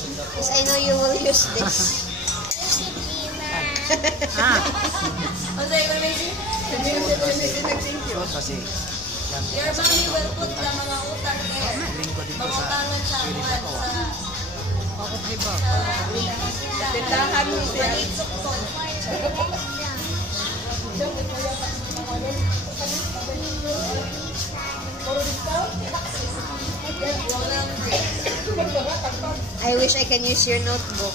Because I know you will use this. Your mommy will put the mga utang there. Mangutangan sa tindahan mo siya. I wish I can use your notebook.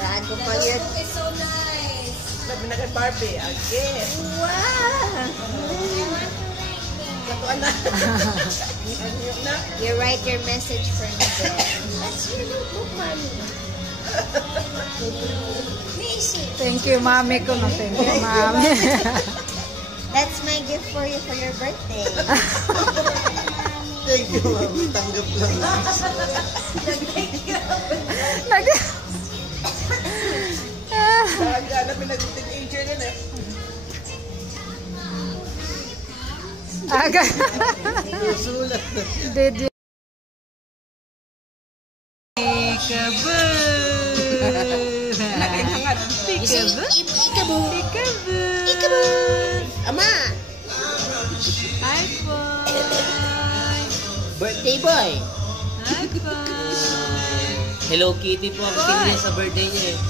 Daan ko pa yun. Notebook is so nice. Sabi na kay Barbie, again. Wow! You write your message for me there. That's your notebook, mommy. Thank you, mommy ko. No, thank you, mommy. That's my gift for you for your birthday. Thank you, mami. Tanggap lang. Naghanap yung nag-teenager nun eh. Aga. Sulat na siya. Did you? Peekaboo. Peekaboo. Peekaboo. Ama. Hi, boy. Birthday boy! Hi, boy. Hello Kitty po ang tingin sa birthday niya eh.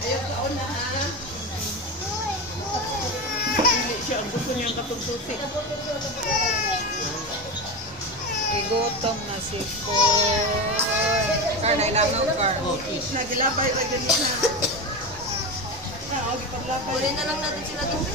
Ayaw ka una ha. Siya ang gusto niyang katugtusi. Igutom na si Paul. Car, nailangaw car. Nagilapay ka ganit na. Okay, paglapay. Uli na lang natin sila dito.